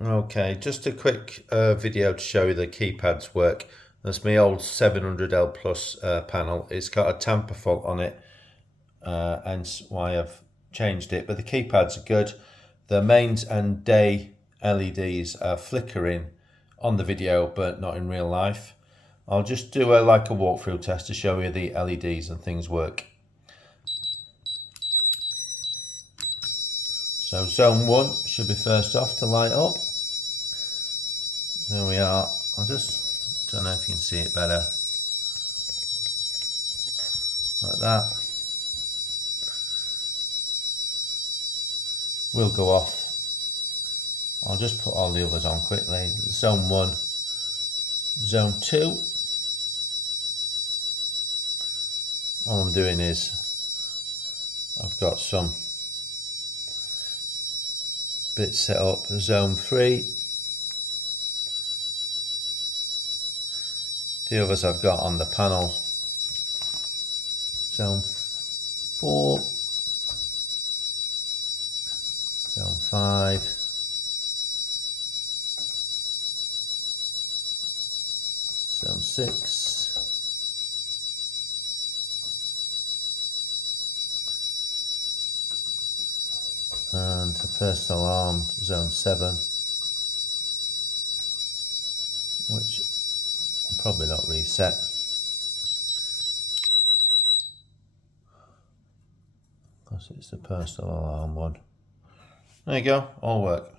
Okay, just a quick video to show you the keypads work. That's my old 700L Plus panel. It's got a tamper fault on it, hence why I've changed it. But the keypads are good. The mains and day LEDs are flickering on the video, but not in real life. I'll just do a walkthrough test to show you the LEDs and things work. So zone 1 should be first off to light up. There we are. Don't know if you can see it better. Like that. Will go off. I'll just put all the others on quickly. Zone 1, zone 2. All I'm doing is I've got some bits set up. Zone 3. The others I've got on the panel. Zone 4. Zone 5. Zone 6. And the personal alarm, zone 7, which I'll probably not reset. Because it's the personal alarm one. There you go, all work.